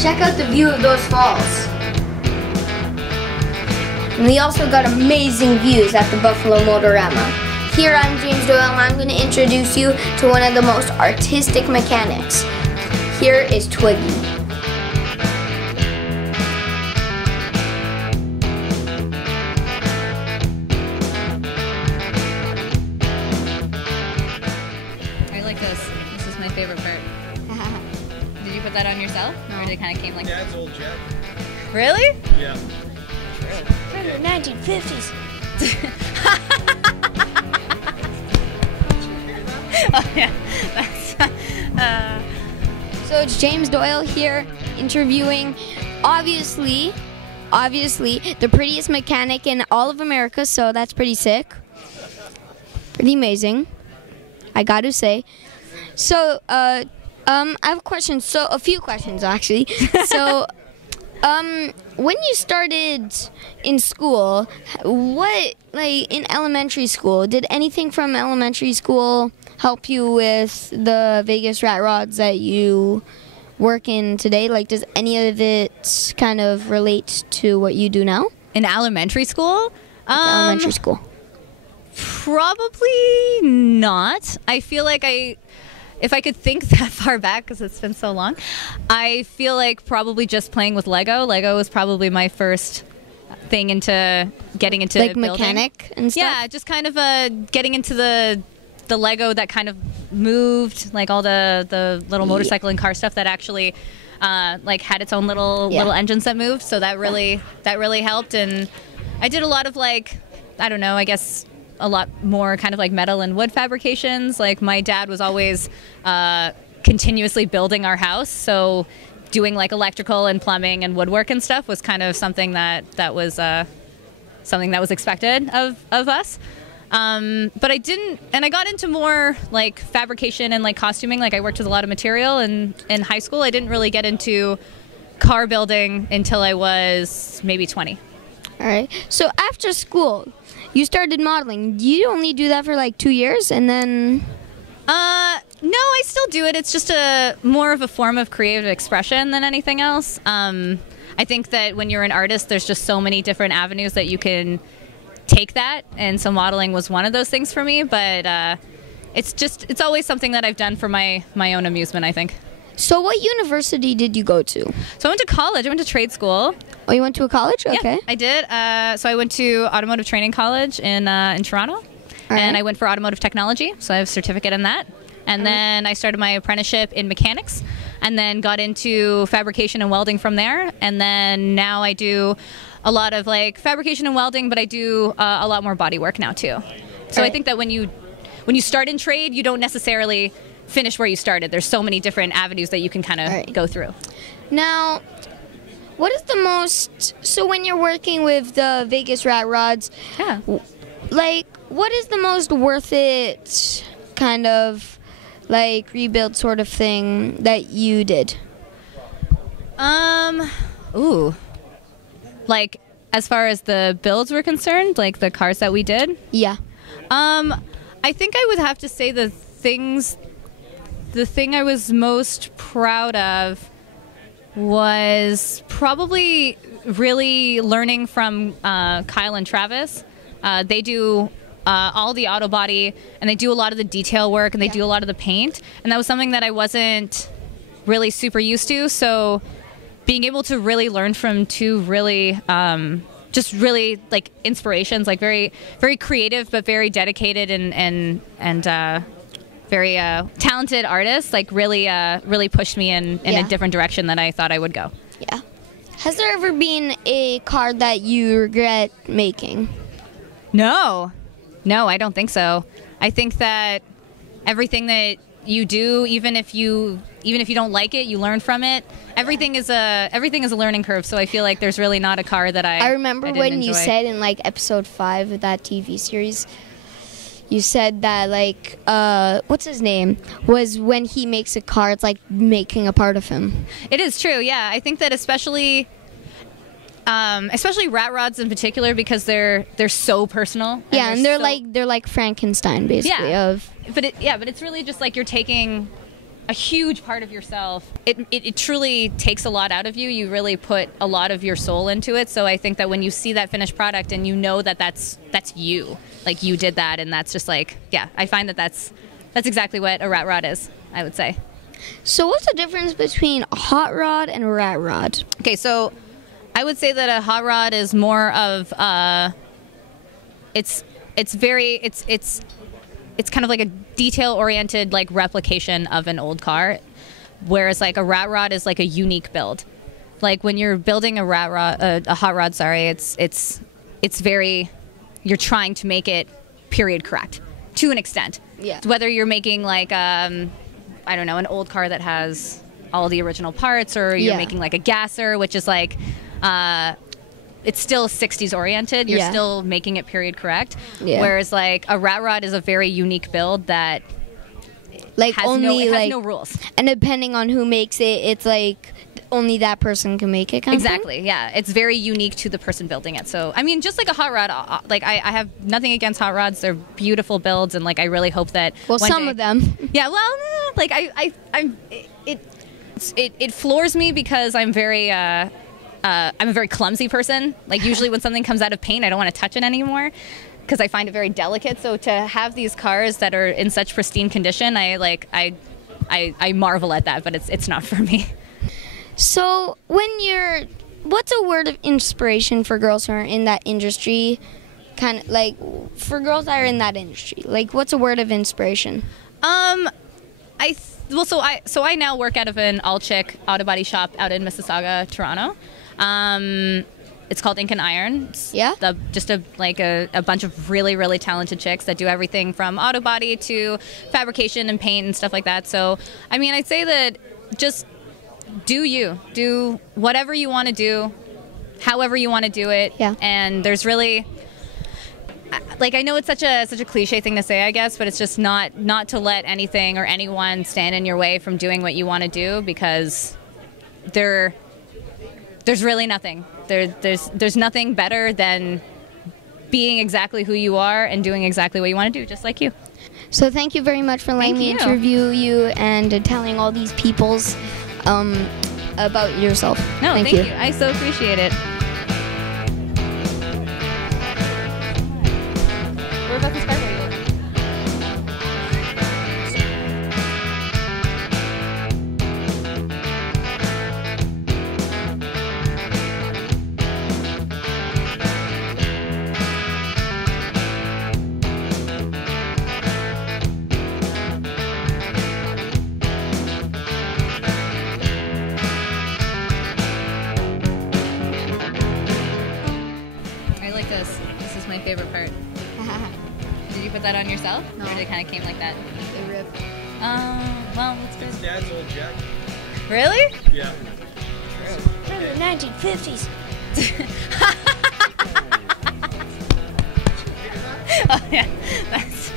Check out the view of those falls. And we also got amazing views at the Buffalo Motorama. Here I'm James Doyle, and I'm going to introduce you to one of the most artistic mechanics. Here is Twiggy. I like this. This is my favorite part. Did you put that on yourself? Or did it kind of came like... Dad's old jet. Really? Yeah. From the 1950s. Oh yeah. So it's James Doyle here interviewing, obviously, the prettiest mechanic in all of America, so that's pretty sick. Pretty amazing, I got to say. So, I have a question. So, a few questions, actually. So, when you started in school, in elementary school, did anything from elementary school help you with the Vegas rat rods that you work in today? Like, does any of it kind of relate to what you do now? In elementary school? Elementary school. Probably not. I feel like if I could think that far back, because it's been so long, I feel like probably just playing with Lego. Lego was probably my first thing into getting into like building. Mechanic and stuff? Yeah, just kind of getting into the Lego that kind of moved, like all the little motorcycle and car stuff that actually like had its own little engines that moved. So that really helped. And I did a lot of like, I don't know, I guess a lot more kind of like metal and wood fabrications. Like my dad was always continuously building our house, so doing like electrical and plumbing and woodwork and stuff was kind of something that was something that was expected of us. But I didn't, and I got into more like fabrication and like costuming. Like I worked with a lot of material, and in high school I didn't really get into car building until I was maybe 20. All right. So after school, you started modeling. You only do that for like 2 years, and then... No, I still do it. It's just more of a form of creative expression than anything else. I think that when you're an artist, there's just so many different avenues that you can take that, and so modeling was one of those things for me. But it's always something that I've done for my own amusement, I think. So what university did you go to? So I went to college. I went to trade school. Oh, you went to a college? Okay. Yeah, I did. So I went to Automotive Training College in Toronto, and I went for automotive technology. So I have a certificate in that. And then I started my apprenticeship in mechanics, and then got into fabrication and welding from there. And then now I do a lot of like fabrication and welding, but I do a lot more body work now too. So I think that when you start in trade, you don't necessarily finish where you started. There's so many different avenues that you can kind of go through. Now, what is the most, so when you're working with the Vegas rat rods, like what is the most worth it kind of like rebuild sort of thing that you did? Like as far as the builds were concerned, like the cars that we did? Yeah. I think I would have to say the thing I was most proud of was probably really learning from Kyle and Travis. They do all the auto body, and they do a lot of the detail work, and they do a lot of the paint, and that was something that I wasn't really super used to. So being able to really learn from two really just really like inspirations, like very very creative but very dedicated and very talented artists, like really pushed me in a different direction than I thought I would go. Yeah. Has there ever been a car that you regret making? No, I don't think so. I think that everything that you do, even if you don't like it, you learn from it. Everything is a learning curve. So I feel like there's really not a car that I remember when you said in like episode 5 of that TV series, you said that like what's his name was when he makes a car, it's like making a part of him. It is true. Yeah, I think that especially rat rods in particular, because they're so personal. Yeah, and they're like Frankenstein basically. Yeah. But it's really just like you're taking a huge part of yourself. It truly takes a lot out of you. You really put a lot of your soul into it. So I think that when you see that finished product and you know that that's you, like you did that, and that's just like, yeah, I find that that's exactly what a rat rod is, I would say. So what's the difference between a hot rod and a rat rod? Okay, so I would say that a hot rod is more of it's kind of like a detail-oriented like replication of an old car, whereas like a rat rod is like a unique build. Like when you're building a hot rod, sorry, it's very, you're trying to make it period correct to an extent. Yeah. Whether you're making like I don't know, an old car that has all the original parts, or you're making like a gasser, which is like it's still 60s oriented. You're still making it period correct. Yeah. Whereas like a rat rod is a very unique build that like has no rules. And depending on who makes it, it's like only that person can make it. Exactly. Yeah. It's very unique to the person building it. So I mean, just like a hot rod, like I have nothing against hot rods. They're beautiful builds, and like I really hope that some of them. Yeah. Well, like it floors me because I'm a very clumsy person. Like usually when something comes out of paint, I don't want to touch it anymore because I find it very delicate. So to have these cars that are in such pristine condition, I marvel at that, but it's not for me. So what's a word of inspiration for girls who are in that industry? Kind of like for girls that are in that industry, like what's a word of inspiration? So I now work out of an all-chick auto body shop out in Mississauga, Toronto. It's called Ink and Iron. It's just a bunch of really, really talented chicks that do everything from auto body to fabrication and paint and stuff like that. So, I mean, I'd say that just do whatever you want to do, however you want to do it. Yeah. And there's really, like, I know it's such a cliche thing to say, I guess, but it's just not to let anything or anyone stand in your way from doing what you want to do, because there's really nothing. There's nothing better than being exactly who you are and doing exactly what you want to do, just like you. So thank you very much for letting me interview you and telling all these peoples about yourself. No, thank you. I so appreciate it. Where about this part? This is my favorite part. Did you put that on yourself? No. Or did it kind of came like that? It ripped. Well, that's good. It's Dad's old jacket. Really? Yeah. From the 1950s. Oh yeah, that's